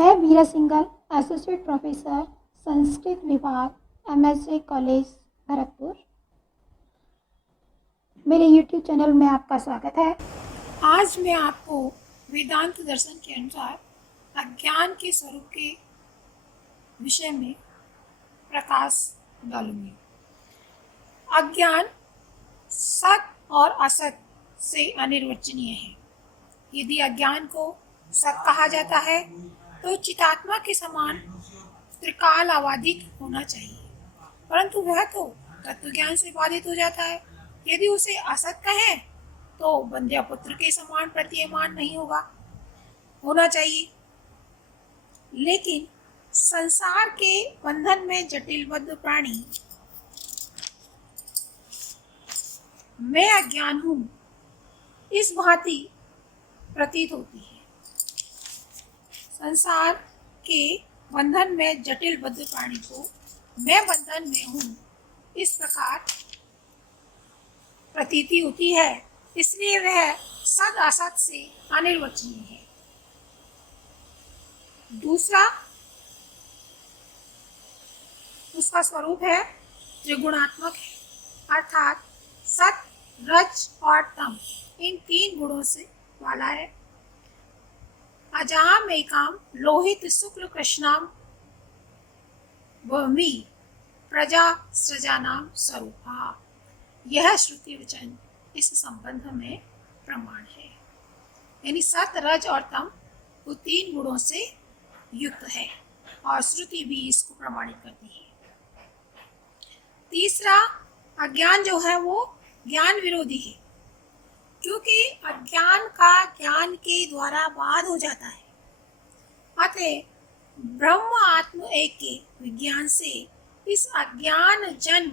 मैं वीरा Singhal, associate professor, Sanskrit विभाग, MSJ college, Bharatpur. मेरे YouTube चैनल में आपका स्वागत है। आज मैं आपको वेदांत दर्शन के अनुसार अज्ञान के स्वरूप के विषय में प्रकाश डालूंगी। अज्ञान सत और असत से अनिर्वचनीय है। यदि अज्ञान को सत कहा जाता है तो चितात्मा के समान त्रिकाल आवादित होना चाहिए, परंतु वह तो तत्वज्ञान से बाधित हो जाता है। यदि उसे असत कहें तो बंध्या पुत्र के समान प्रतीयमान नहीं होना चाहिए। लेकिन संसार के बंधन में जटिलबद्ध प्राणी मैं अज्ञान हूँ इस भांति प्रतीत होती है। संसार के बंधन में जटिलबद्ध प्राणी को मैं बंधन में हूँ इस प्रकार प्रतीति होती है, इसलिए वह सद असत से अनिर्वचनीय है। दूसरा उसका स्वरूप है त्रिगुणात्मक है, अर्थात सत, रज और तम इन तीन गुणों से वाला है। अजाम एकाम लोहित शुक्ल कृष्णाम वमी प्रजा सृजानाम स्वरूपा। यह श्रुति वचन इस संबंध में प्रमाण है। यानी सत, रज और तम वो तीन गुणों से युक्त है और श्रुति भी इसको प्रमाणित करती है। तीसरा, अज्ञान जो है वो ज्ञान विरोधी है, क्योंकि अज्ञान का ज्ञान के द्वारा बाध हो जाता है। अतः ब्रह्म आत्म एक के विज्ञान से इस अज्ञान जन्म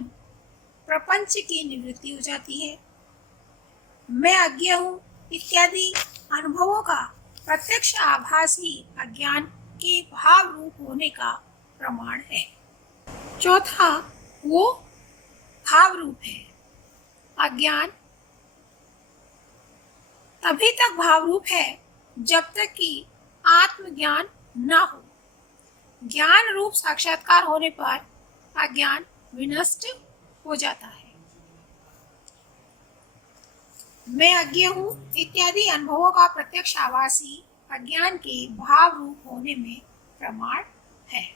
प्रपंच की निवृत्ति हो जाती है। मैं अज्ञ हूँ इत्यादि अनुभवों का प्रत्यक्ष आभास ही अज्ञान के भाव रूप होने का प्रमाण है। चौथा, वो भाव रूप है। अज्ञान तभी तक भाव रूप है जब तक कि आत्मज्ञान न हो। ज्ञान रूप साक्षात्कार होने पर अज्ञान विनष्ट हो जाता है। मैं अज्ञ हूँ इत्यादि अनुभवों का प्रत्यक्ष आभास ही अज्ञान के भाव रूप होने में प्रमाण है।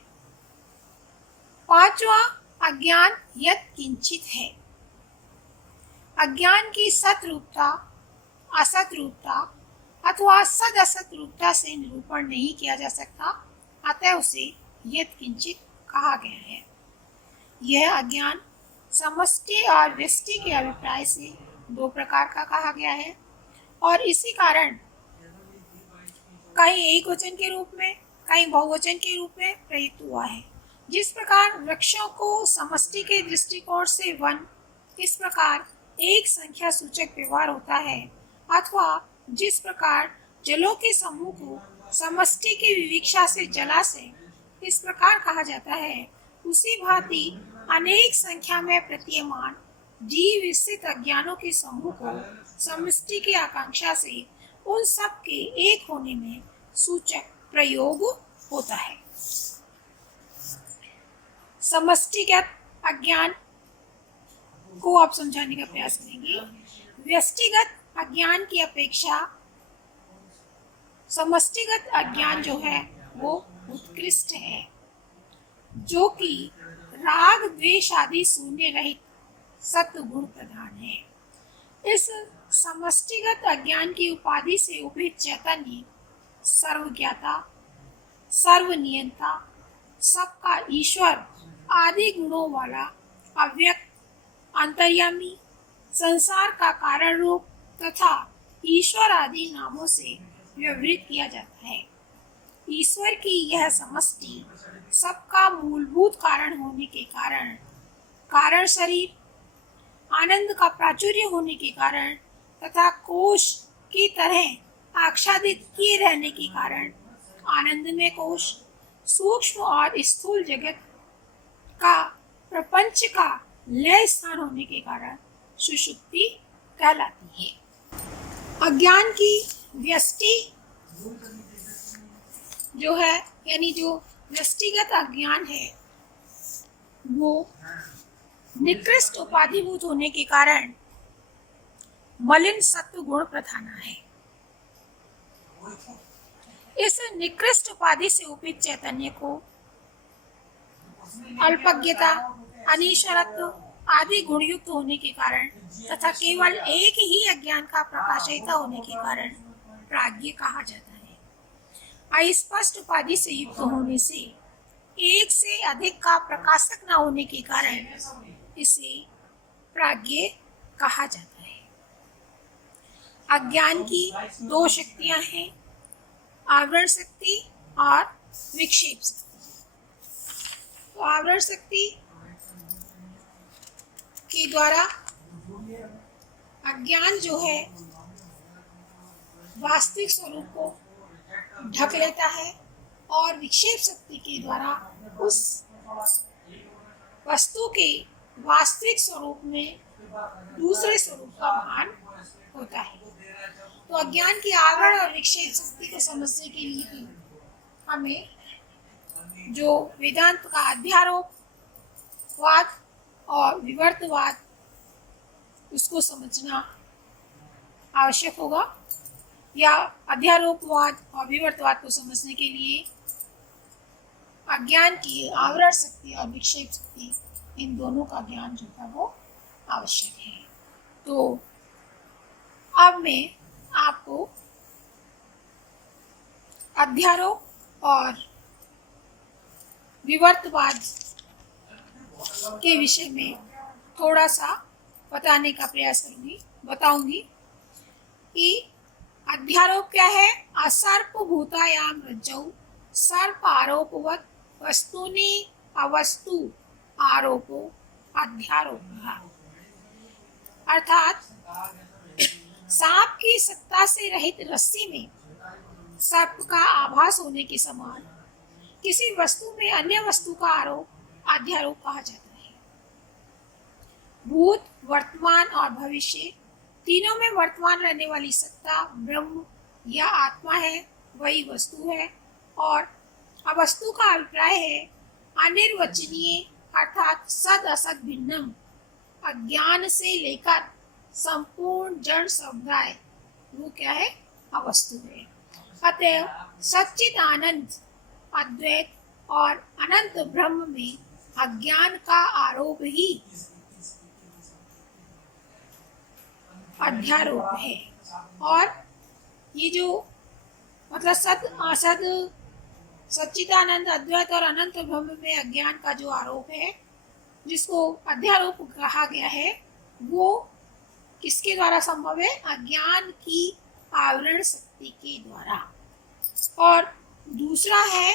पांचवा, अज्ञान यत् किंचित है। अज्ञान की सत रूपता, असत रूपता अथवा सद असत रूपता से निरूपण नहीं किया जा सकता, अतः उसे यत् किंचित कहा गया है। यह अज्ञान समष्टि और व्यष्टि के अभिप्राय से दो प्रकार का कहा गया है और इसी कारण कहीं एक वचन के रूप में, कहीं बहुवचन के रूप में प्रयुक्त हुआ है। जिस प्रकार वृक्षों को समष्टि के दृष्टिकोण से वन, इस प्रकार एक संख्या सूचक व्यवहार होता है, अथवा जिस प्रकार जलों के समूह को समष्टि की विविक्षा से जलाशय इस प्रकार कहा जाता है, उसी भांति अनेक संख्या में प्रतीयमान जीव स्थित अज्ञानों के समूह को समष्टि की आकांक्षा से उन सब के एक होने में सूचक प्रयोग होता है। समष्टिगत अज्ञान को आप समझाने का प्रयास करेंगे। व्यष्टिगत अज्ञान की अपेक्षा समष्टिगत अज्ञान जो है वो उत्कृष्ट है, जो कि राग द्वेष आदि शून्य रहित सत्व गुण प्रधान है। इस समष्टिगत अज्ञान की उपाधि से उपहित चैतन्य सर्वज्ञाता, सर्वनियंता, सबका ईश्वर आदि गुणों वाला अव्यक्त, अंतर्यामी, संसार का कारण रूप तथा ईश्वर आदि नामों से व्यवहृत किया जाता है। ईश्वर की यह समष्टि सबका मूलभूत कारण होने के कारण, कारण शरीर, आनंद का प्राचुर्य होने के कारण तथा कोश की तरह आच्छादित किए रहने के कारण आनंद में कोश, सूक्ष्म और स्थूल जगत का प्रपंच का लय स्थान होने के कारण सुषुप्ति कहलाती है। अज्ञान की व्यष्टि जो है यानी जो दृष्टिगत अज्ञान है वो निकृष्ट उपाधिभूत होने के कारण मलिन सत्व गुण प्रधान है। इस निकृष्ट उपाधि से उपीत चैतन्य को अल्पज्ञता, अनीश्वरत्व आदि गुणयुक्त होने के कारण तथा केवल एक ही अज्ञान का प्रकाशयिता होने के कारण प्राज्ञ कहा जाता है। अस्पष्ट उपाधि से युक्त होने से एक से अधिक का प्रकाशक न होने के कारण इसे प्राज्ञ कहा जाता है। अज्ञान की दो शक्तियां हैं, आवरण शक्ति और विक्षेप शक्ति। तो आवरण शक्ति के द्वारा अज्ञान जो है वास्तविक स्वरूप को ढक लेता है और विक्षेप शक्ति के द्वारा उस वस्तु के वास्तविक स्वरूप में दूसरे स्वरूप का भान होता है। तो अज्ञान की आवरण और विक्षेप शक्ति को समझने के लिए हमें जो वेदांत का अध्यारोपवाद और विवर्तवाद उसको समझना आवश्यक होगा, या अध्यारोपवाद और विवर्तवाद को समझने के लिए अज्ञान की आवरण शक्ति और विक्षेप शक्ति इन दोनों का ज्ञान जो है वो आवश्यक है। तो अब मैं आपको अध्यारोप और विवर्तवाद के विषय में थोड़ा सा बताने का प्रयास बताऊंगी कि अध्यारोप क्या है। असर्प भूतायाम रज्जौ सर्प आरोपवत वस्तुनि अवस्तु आरोपो अध्यारोप। अर्थात सांप की सत्ता से रहित रस्सी में सर्प का आभास होने के समान किसी वस्तु में अन्य वस्तु का आरोप अध्यारोप कहा जाता है। भूत, वर्तमान और भविष्य तीनों में वर्तमान रहने वाली सत्ता ब्रह्म या आत्मा है, वही वस्तु है। और अवस्तु का अभिप्राय है अनिर्वचनीय अर्थात सद असद भिन्नम, अज्ञान से लेकर संपूर्ण जड़ समुदाय वो क्या है, अवस्तु है। अतएव सच्चिद आनंद अद्वैत और अनंत ब्रह्म में अज्ञान का आरोप ही अध्यारोप है। और ये जो मतलब सत असद सच्चिदानंद अद्वैत और अनंत ब्रह्म में अज्ञान का जो आरोप है जिसको अध्यारोप कहा गया है, वो किसके द्वारा संभव है, अज्ञान की आवरण शक्ति के द्वारा। और दूसरा है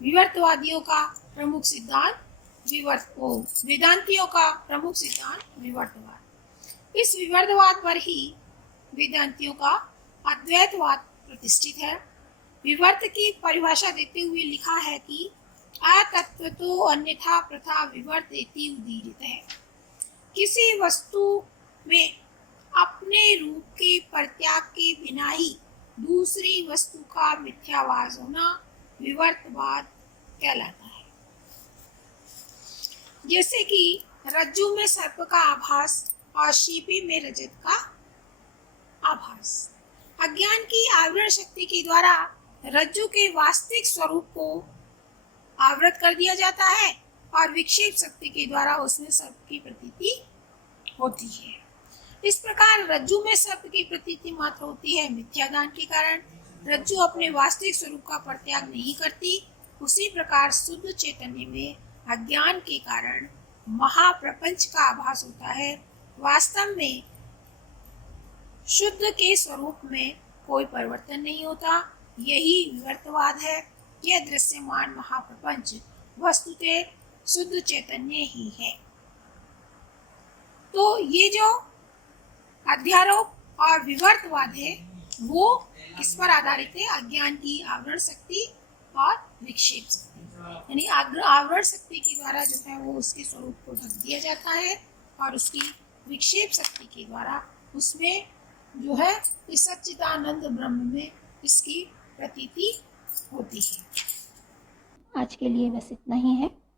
विवर्तवादियों का प्रमुख सिद्धांत वेदांतियों का प्रमुख सिद्धांत विवर्तवाद। इस विवर्तवाद पर ही वेदांतियों का अद्वैतवाद प्रतिष्ठित है। विवर्त की परिभाषा देते हुए लिखा है कि अतत्व तो अन्यथा प्रथा विवर्तेति उदीरित है। किसी वस्तु में अपने रूप के परित्याग के बिना ही दूसरी वस्तु का मिथ्याभास होना विवर्तवाद कहलाता है। जैसे कि रज्जु में सर्प का आभास और शीपी में रजत का आभास। अज्ञान की आवरण शक्ति के द्वारा रज्जु के वास्तविक स्वरूप को आवृत कर दिया जाता है और विक्षेप शक्ति के द्वारा उसमें सर्प की प्रतीति होती है। इस प्रकार रज्जु में सर्प की प्रतीति मात्र होती है मिथ्याज्ञान के कारण। रज्जु अपने वास्तविक स्वरूप का परित्याग नहीं करती। उसी प्रकार शुद्ध चैतन्य में अज्ञान के कारण महाप्रपंच का आभास होता है। वास्तव में शुद्ध के स्वरूप में कोई परिवर्तन नहीं होता। यही विवर्तवाद है। यह दृश्यमान महाप्रपंच वस्तुतः शुद्ध चैतन्य ही है। तो ये जो अध्यारोप और विवर्तवाद है वो किस पर आधारित है, अज्ञान की आवरण शक्ति और विक्षेप शक्ति। यानी आवरण शक्ति के द्वारा जो है वो उसके स्वरूप को ढक दिया जाता है और उसकी विक्षेप शक्ति के द्वारा उसमें जो है इस सच्चिदानंद ब्रह्म में इसकी प्रतीति होती है। आज के लिए बस इतना ही है।